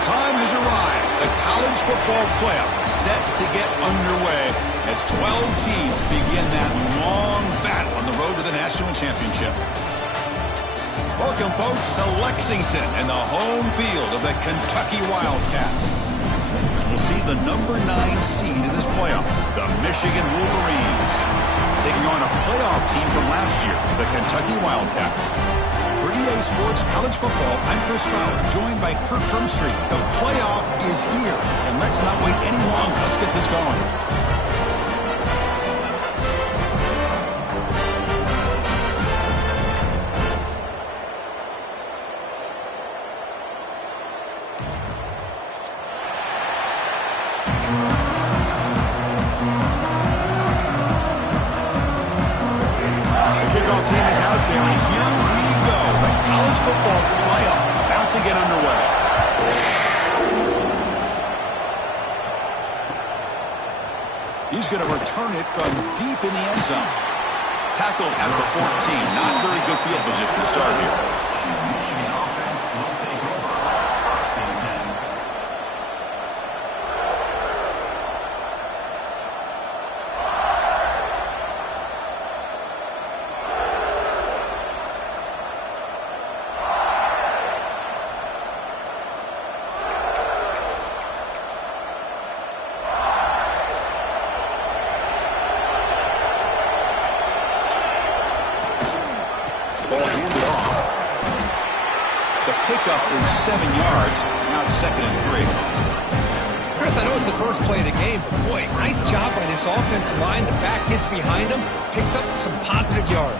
time has arrived. The college football playoff is set to get underway as 12 teams begin that long battle on the road to the national championship. Welcome, folks, to Lexington and the home field of the Kentucky Wildcats. As we'll see the number 9 seed in this playoff, the Michigan Wolverines, taking on a playoff team from last year, the Kentucky Wildcats. For EA Sports College Football, I'm Chris Fowler, joined by Kirk Hermstreet. The playoff is here, and let's not wait any longer. Let's get this going. Football playoff about to get underway. He's going to return it from deep in the end zone. Tackled at the 14. Not very good field position to start here. Pickup is 7 yards. Now it's 2nd and 3. Chris, I know it's the first play of the game, but boy, nice job by this offensive line. The back gets behind him, picks up some positive yards.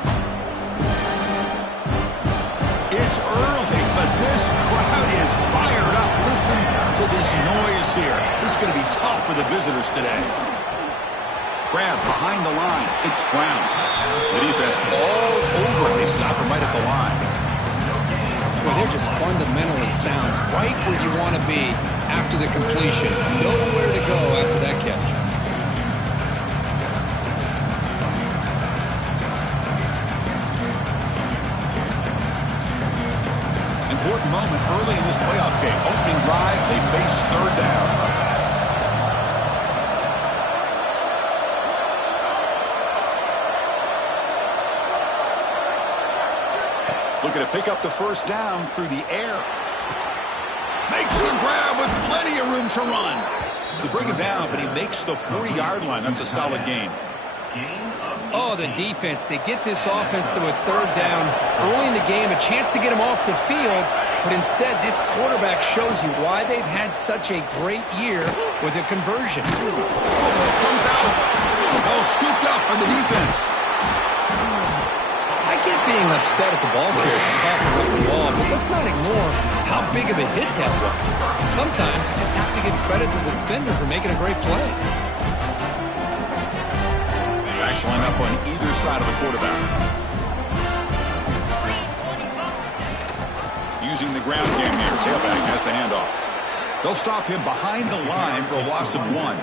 It's early, but this crowd is fired up. Listen to this noise here. This is going to be tough for the visitors today. Grab behind the line. It's Brown. The defense all over. They stop him right at the line. Boy, they're just fundamentally sound. Right where you want to be after the completion. Nowhere to go after that catch. Important moment early in this playoff game. Opening drive, they face third down. Looking to pick up the first down through the air. Makes the grab with plenty of room to run. They bring him down, but he makes the 40-yard line. That's a solid game. Oh, the defense. They get this offense to a third down early in the game, a chance to get him off the field, but instead this quarterback shows you why they've had such a great year with a conversion. Football comes out. Ball scooped up by the defense. I get being upset at the ball carrier for coughing up the ball, but let's not ignore how big of a hit that was. Sometimes you just have to give credit to the defender for making a great play. Backs line up on either side of the quarterback. Using the ground game here. Tailback has the handoff. They'll stop him behind the line for a loss of 1.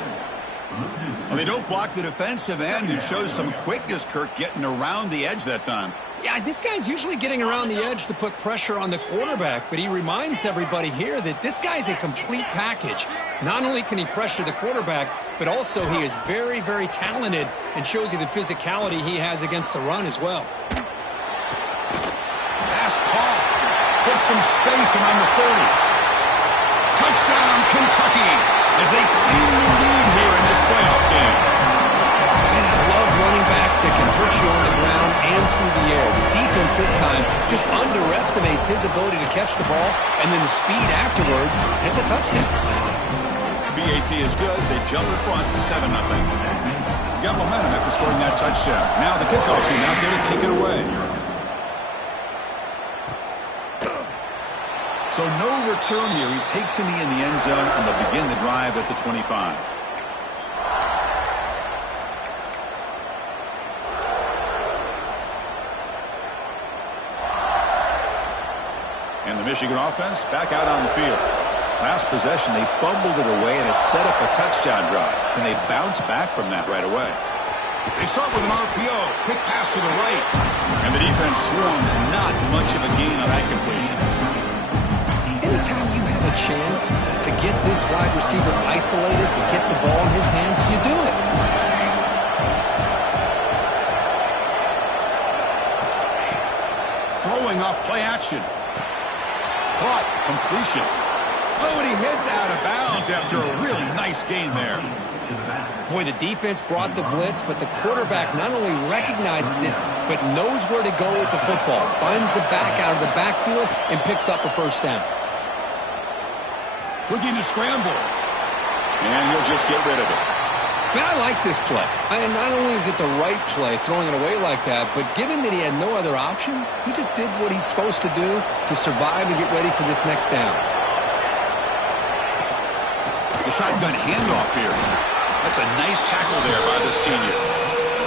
Well, they don't block the defensive end. It shows some quickness, Kirk, getting around the edge that time. Yeah, this guy's usually getting around the edge to put pressure on the quarterback, but he reminds everybody here that this guy's a complete package. Not only can he pressure the quarterback, but also he is very, very talented and shows you the physicality he has against the run as well. Pass call. Put some space around the 30. Touchdown, Kentucky, as they claim the lead here in this playoff game. And I love running backs that can hurt you on the ground and through the air. The defense this time just underestimates his ability to catch the ball, and then the speed afterwards, it's a touchdown. BAT is good. They jump in front 7-0. Got momentum after scoring that touchdown. Now the kickoff team out there to kick it away. So no return here. He takes a knee in the end zone, and they'll begin the drive at the 25. And the Michigan offense back out on the field. Last possession, they fumbled it away, and it set up a touchdown drive. Can they bounce back from that right away? They start with an RPO. Quick pass to the right. And the defense swarms. Not much of a gain on that completion. Anytime you have a chance to get this wide receiver isolated, to get the ball in his hands, you do it. Throwing up play action. Caught, completion. Oh, and he heads out of bounds after a really nice gain there. Boy, the defense brought the blitz, but the quarterback not only recognizes it, but knows where to go with the football. Finds the back out of the backfield and picks up a first down. Looking to scramble. And he'll just get rid of it. Man, I like this play. Not only is it the right play, throwing it away like that, but given that he had no other option, he just did what he's supposed to do to survive and get ready for this next down. The shotgun handoff here. That's a nice tackle there by the senior.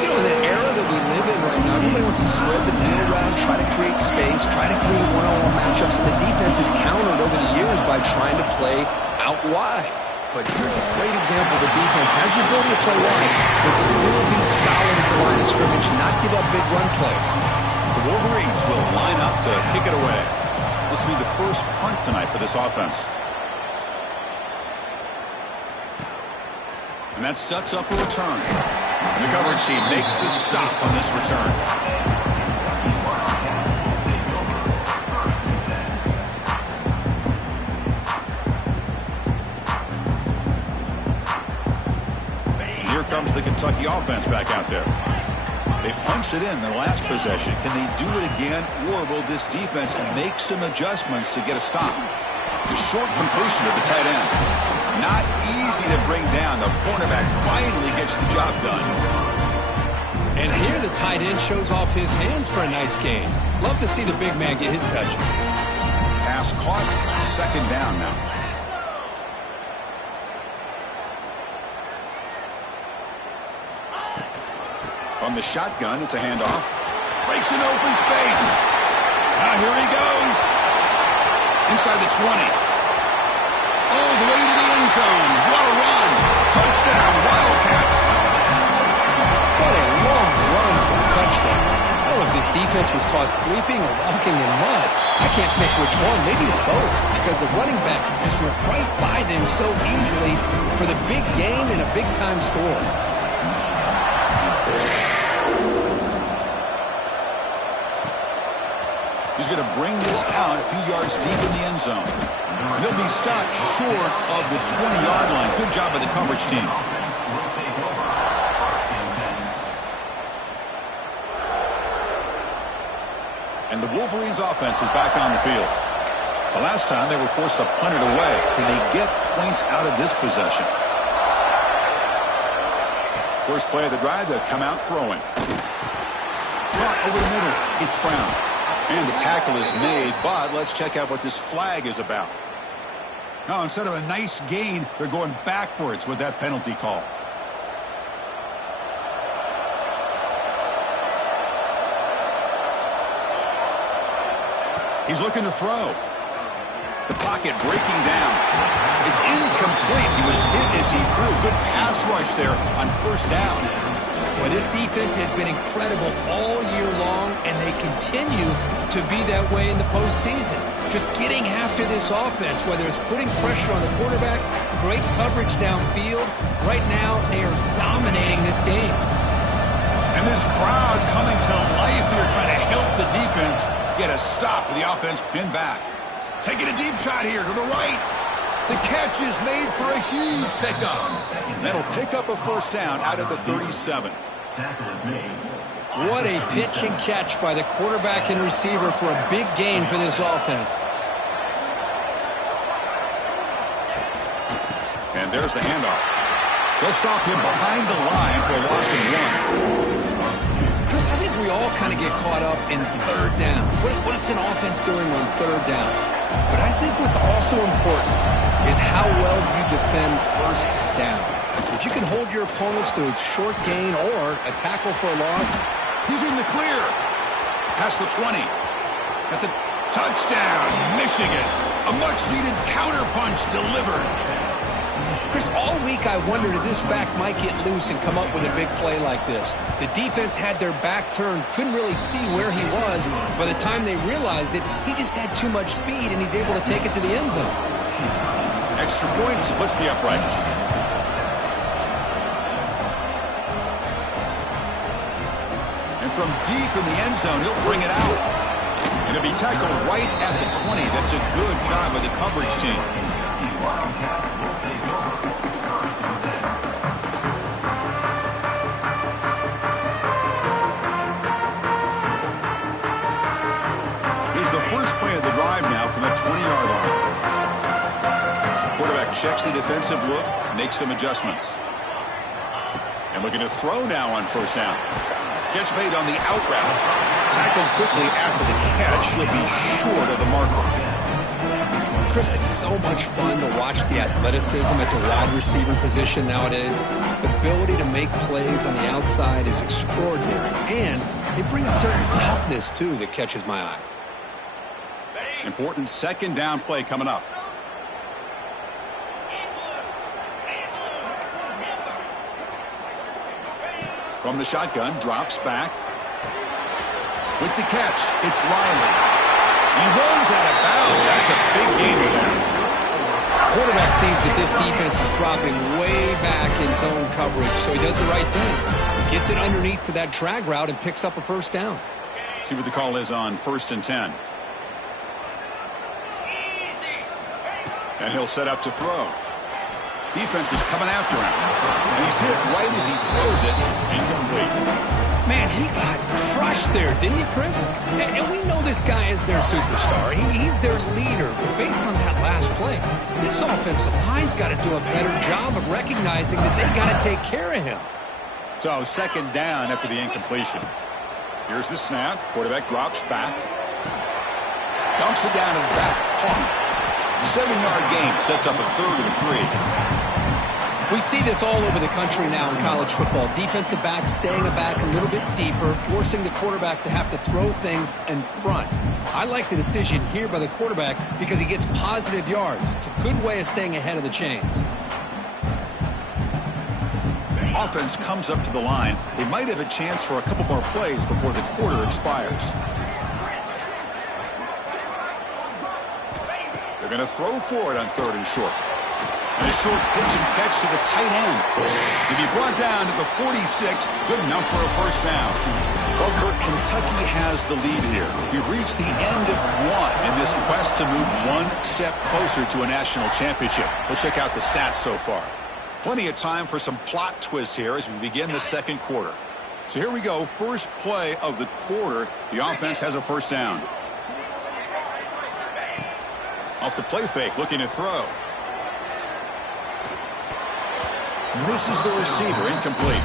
You know, in the era that we live in right now, everybody wants to spread the field around, try to create space, try to create one-on-one matchups, and the defense is countered over the years by trying to play out wide. But here's a great example. The defense has the ability to play wide, but still be solid at the line of scrimmage, not give up big run plays. The Wolverines will line up to kick it away. This will be the first punt tonight for this offense. And that sets up a return. The coverage team makes the stop on this return. And here comes the Kentucky offense back out there. They punched it in the last possession. Can they do it again, or will this defense make some adjustments to get a stop? The short completion of the tight end. Not easy to bring down. The cornerback finally gets the job done. And here the tight end shows off his hands for a nice gain. Love to see the big man get his touches. Pass caught. Second down now. From the shotgun, it's a handoff. Breaks an open space. Now here he goes. Inside the 20. All the way to the end zone. What a run. Touchdown, Wildcats. What a long run for a touchdown. I don't know if this defense was caught sleeping or walking in mud. I can't pick which one. Maybe it's both, because the running back just went right by them so easily for the big gain and a big-time score. He's going to bring this out a few yards deep in the end zone. And he'll be stopped short of the 20-yard line. Good job by the coverage team. And the Wolverines' offense is back on the field. The last time they were forced to punt it away. Can they get points out of this possession? First play of the drive, they'll come out throwing. Caught over the middle. It's Brown. And the tackle is made, but let's check out what this flag is about. Now, instead of a nice gain, they're going backwards with that penalty call. He's looking to throw. The pocket breaking down. It's incomplete. He was hit as he threw. Good pass rush there on first down. Well, this defense has been incredible all year long, and they continue to be that way in the postseason. Just getting after this offense, whether it's putting pressure on the quarterback, great coverage downfield. Right now, they are dominating this game. And this crowd coming to life here, trying to help the defense get a stop with the offense pinned back. Taking a deep shot here to the right. The catch is made for a huge pickup. That'll pick up a first down out of the 37. What a pitch and catch by the quarterback and receiver for a big gain for this offense. And there's the handoff. They'll stop him behind the line for a loss of 1. Chris, I think we all kind of get caught up in third down. What's an offense doing on third down? But I think what's also important is how well you defend first down. If you can hold your opponents to a short gain or a tackle for a loss. He's in the clear. Past the 20. At the touchdown, Michigan. A much-needed counterpunch delivered. Chris, all week I wondered if this back might get loose and come up with a big play like this. The defense had their back turned, couldn't really see where he was. By the time they realized it, he just had too much speed, and he's able to take it to the end zone. Extra point splits the uprights. And from deep in the end zone, he'll bring it out. And it'll be tackled right at the 20. That's a good job by the coverage team. Here's the first play of the drive now from the 20-yard line. Quarterback checks the defensive look, makes some adjustments. And looking to throw now on first down. Catch made on the out route. Tackled quickly after the catch. He'll be short of the marker. Chris, it's so much fun to watch the athleticism at the wide receiver position nowadays. The ability to make plays on the outside is extraordinary. And they bring a certain toughness, too, that catches my eye. Important second down play coming up. From the shotgun, drops back. With the catch, it's Riley. He runs out of bounds. That's a big gain for them. Quarterback sees that this defense is dropping way back in zone coverage, so he does the right thing. Gets it underneath to that drag route and picks up a first down. See what the call is on 1st and 10. And he'll set up to throw. Defense is coming after him. And he's hit right as he throws it. Incomplete. Man, he got crushed there, didn't he, Chris? And we know this guy is their superstar. He's their leader. But based on that last play, this offensive line's got to do a better job of recognizing that they got to take care of him. So second down after the incompletion. Here's the snap. Quarterback drops back. Dumps it down to the back. 7-yard gain sets up a 3rd and 3. We see this all over the country now in college football. Defensive backs staying back a little bit deeper, forcing the quarterback to have to throw things in front. I like the decision here by the quarterback because he gets positive yards. It's a good way of staying ahead of the chains. Offense comes up to the line. They might have a chance for a couple more plays before the quarter expires. They're going to throw for it on 3rd and short. And a short pitch and catch to the tight end. To be brought down to the 46, good enough for a first down. Well, Kirk, Kentucky has the lead here. We've reached the end of one in this quest to move one step closer to a national championship. Let's check out the stats so far. Plenty of time for some plot twists here as we begin the second quarter. So here we go. First play of the quarter. The offense has a first down. Off the play fake, looking to throw. Misses the receiver, incomplete.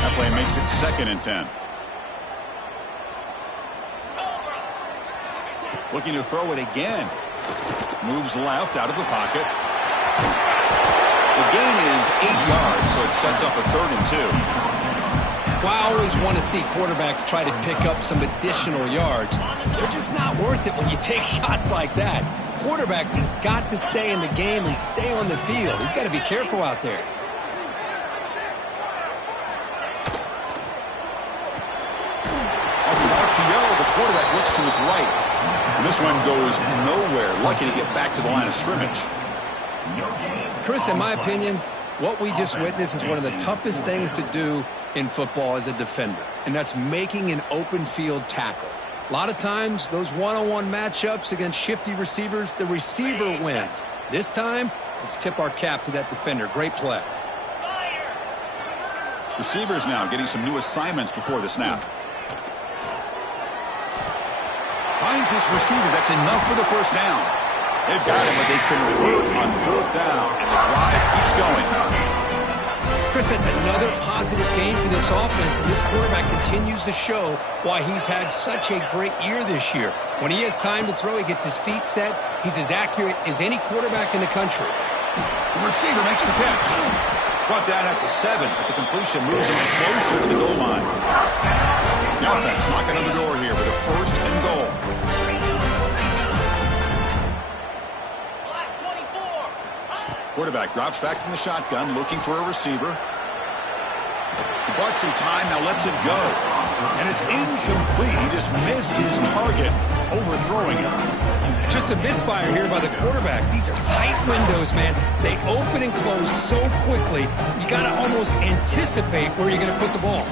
That play makes it 2nd and 10. Looking to throw it again. Moves left out of the pocket. The gain is 8 yards, so it sets up a 3rd and 2. Well, I always want to see quarterbacks try to pick up some additional yards. They're just not worth it when you take shots like that. Quarterbacks have got to stay in the game and stay on the field. He's got to be careful out there. Off the RPO, the quarterback looks to his right. And this one goes nowhere. Lucky to get back to the line of scrimmage. Chris, in my opinion, what we just witnessed is one of the toughest things to do in football as a defender, and that's making an open field tackle. A lot of times, those one-on-one matchups against shifty receivers, the receiver wins. This time, let's tip our cap to that defender. Great play. Receivers now getting some new assignments before the snap. Finds this receiver. That's enough for the first down. They've got him, but they convert on 4th down, and the drive keeps going. Chris, that's another positive game for this offense, and this quarterback continues to show why he's had such a great year this year. When he has time to throw, he gets his feet set. He's as accurate as any quarterback in the country. The receiver makes the catch. Brought down at the 7, but the completion moves him closer to the goal line. The offense knocking on the door here with a 1st and goal. Quarterback drops back from the shotgun, looking for a receiver. He bought some time, now lets it go. And it's incomplete. He just missed his target, overthrowing it. Just a misfire here by the quarterback. These are tight windows, man. They open and close so quickly, you got to almost anticipate where you're going to put the ball.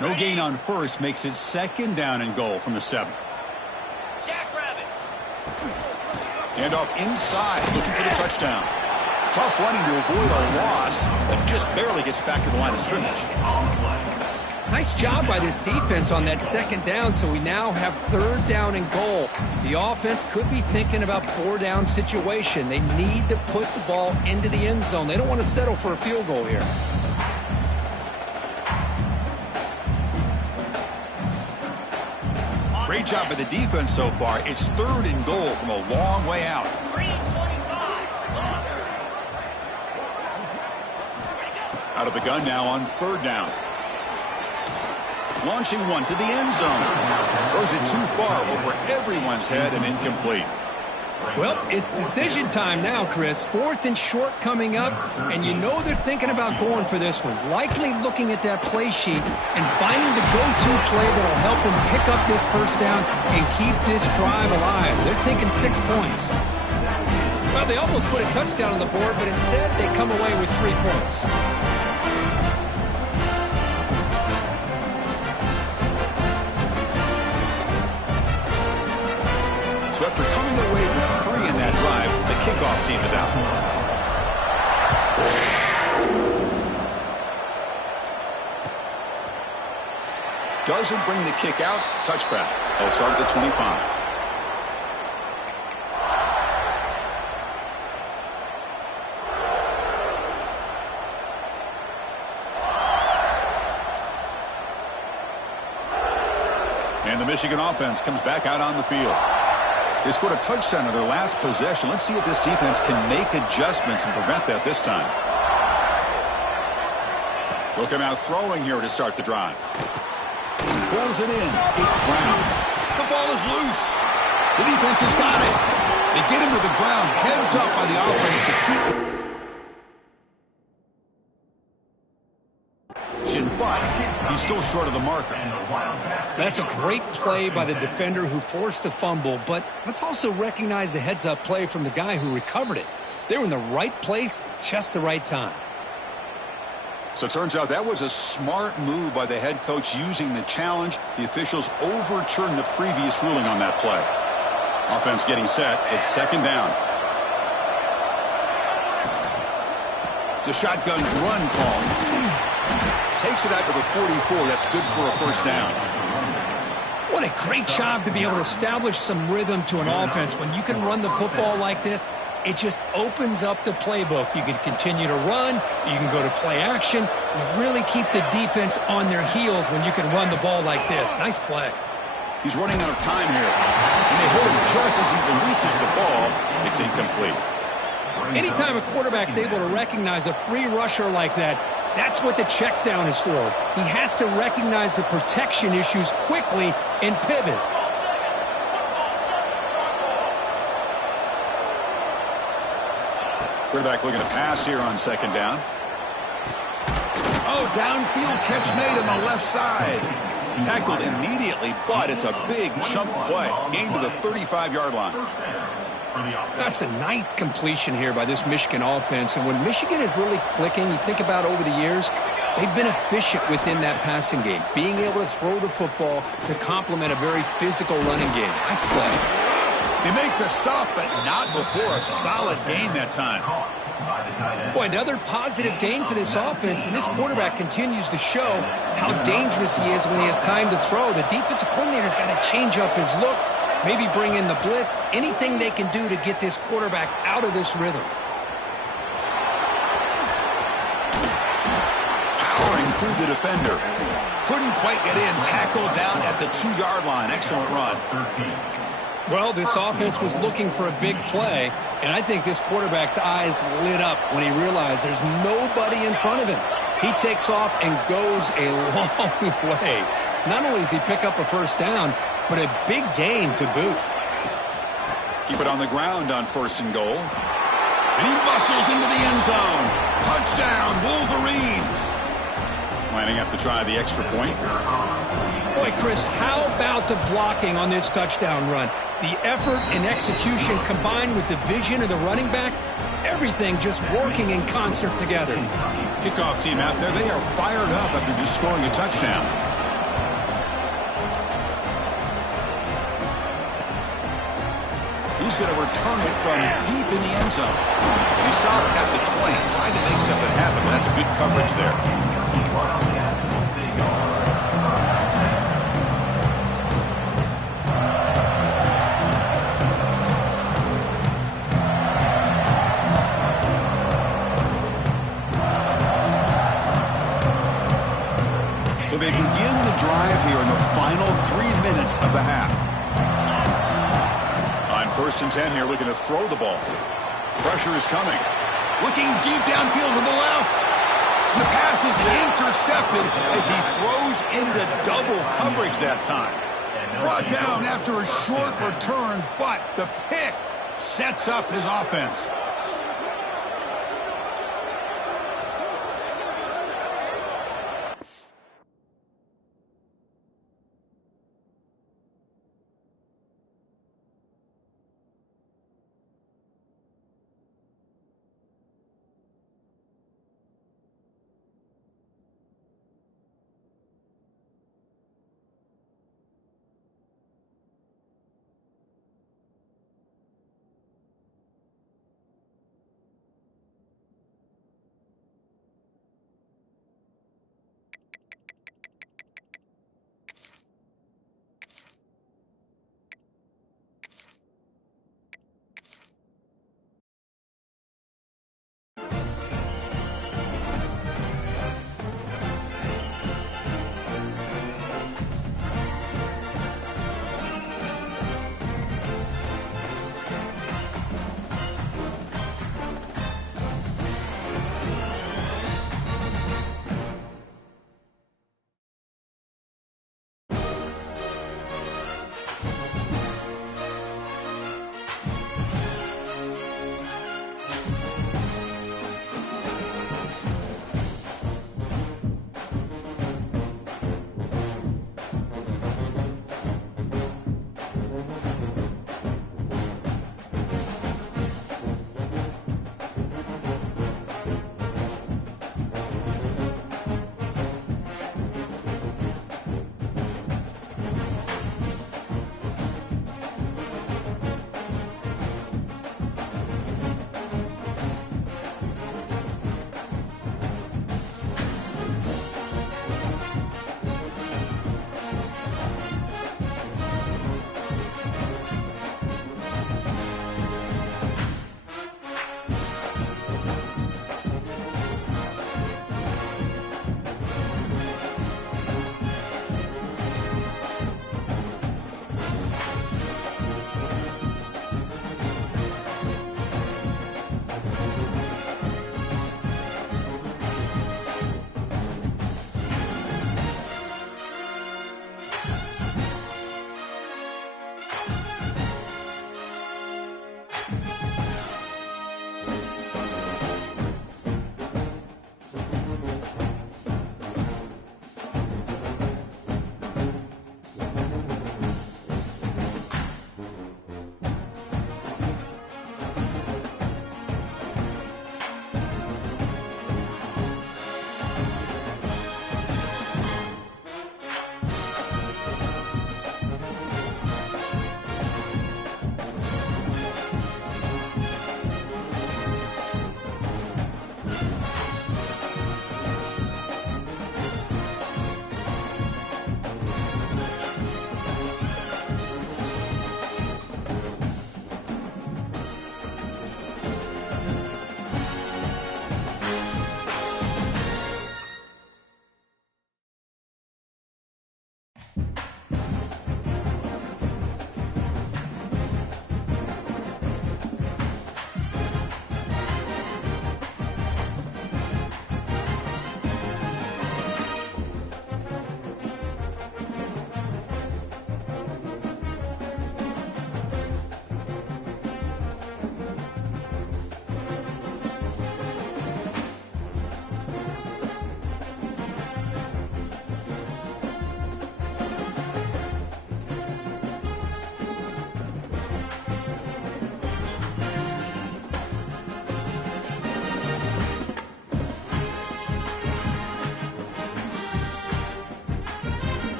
No gain on first makes it 2nd down and goal from the 7. Handoff inside, looking for the touchdown. Tough running to avoid a loss, but just barely gets back to the line of scrimmage. Nice job by this defense on that 2nd down, so we now have 3rd down and goal. The offense could be thinking about 4-down situation. They need to put the ball into the end zone. They don't want to settle for a field goal here. Great job by the defense so far. It's 3rd and goal from a long way out. Out of the gun now on 3rd down. Launching one to the end zone. Throws it too far over everyone's head and incomplete. Well, it's decision time now, Chris. 4th and short coming up, and you know they're thinking about going for this one. Likely looking at that play sheet and finding the go-to play that'll help them pick up this first down and keep this drive alive. They're thinking 6 points. Well, they almost put a touchdown on the board, but instead they come away with 3 points. So after coming away with 3 in that drive, the kickoff team is out. Doesn't bring the kick out. Touchback. They'll start at the 25. And the Michigan offense comes back out on the field. They scored a touchdown in their last possession. Let's see if this defense can make adjustments and prevent that this time. They'll come out throwing here to start the drive. Pulls it in. It's Brown. The ball is loose. The defense has got it. They get him to the ground. Heads up by the offense to keep it. But he's still short of the marker. That's a great play by the defender who forced the fumble, but let's also recognize the heads-up play from the guy who recovered it. They were in the right place at just the right time. So it turns out that was a smart move by the head coach using the challenge. The officials overturned the previous ruling on that play. Offense getting set. It's 2nd down. It's a shotgun run call. Takes it out to the 44. That's good for a first down. What a great job to be able to establish some rhythm to an offense. When you can run the football like this, it just opens up the playbook. You can continue to run. You can go to play action. You really keep the defense on their heels when you can run the ball like this. Nice play. He's running out of time here. And they hit him just as he releases the ball. It's incomplete. Anytime a quarterback's able to recognize a free rusher like that, that's what the check down is for. He has to recognize the protection issues quickly and pivot. Quarterback looking to pass here on 2nd down. Oh, downfield catch made on the left side. Tackled immediately, but it's a big chunk play. Gained to the 35-yard line. That's a nice completion here by this Michigan offense. And when Michigan is really clicking, you think about over the years, they've been efficient within that passing game, being able to throw the football to complement a very physical running game. Nice play. They make the stop, but not before a solid gain that time. Boy, another positive game for this offense, and this quarterback continues to show how dangerous he is when he has time to throw. The defensive coordinator's got to change up his looks, maybe bring in the blitz, anything they can do to get this quarterback out of this rhythm. Powering through the defender. Couldn't quite get in. Tackled down at the 2-yard line. Excellent run. Well, this offense was looking for a big play, and I think this quarterback's eyes lit up when he realized there's nobody in front of him. He takes off and goes a long way. Not only does he pick up a first down, but a big gain to boot. Keep it on the ground on 1st and goal. And he muscles into the end zone. Touchdown, Wolverines. Lining up to try the extra point. Boy, Chris, how about the blocking on this touchdown run? The effort and execution combined with the vision of the running back, everything just working in concert together. Kickoff team out there, they are fired up after just scoring a touchdown. He's going to return it from deep in the end zone. He stopped at the 20, trying to make something happen, but that's a good coverage there. So they begin the drive here in the final 3 minutes of the half. On 1st and 10 here, looking to throw the ball. Pressure is coming. Looking deep downfield to the left. The pass is intercepted as he throws into double coverage that time. Brought down after a short return, but the pick sets up his offense.